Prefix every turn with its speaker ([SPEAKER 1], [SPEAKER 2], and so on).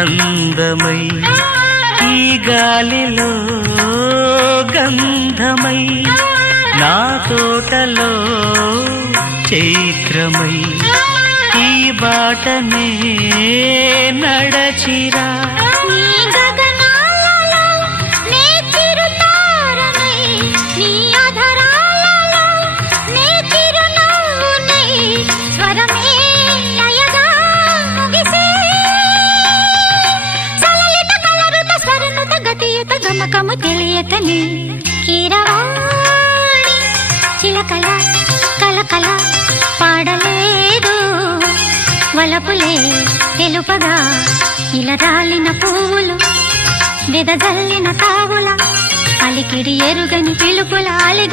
[SPEAKER 1] అందమై ఈ గాలిలో గంధమై నా తోటలో చైత్రమై ఈ బాటనే నడచిరా.
[SPEAKER 2] గతియుత గమకము తెలియతని. కీరవాణి చిలకల కలకల పాడలేదు. వలపులే తెలుపగా ఇలరాలిన పువ్వులు విదజల్లిన తావుల అలికిడి ఎరుగని పిలుపులాలి.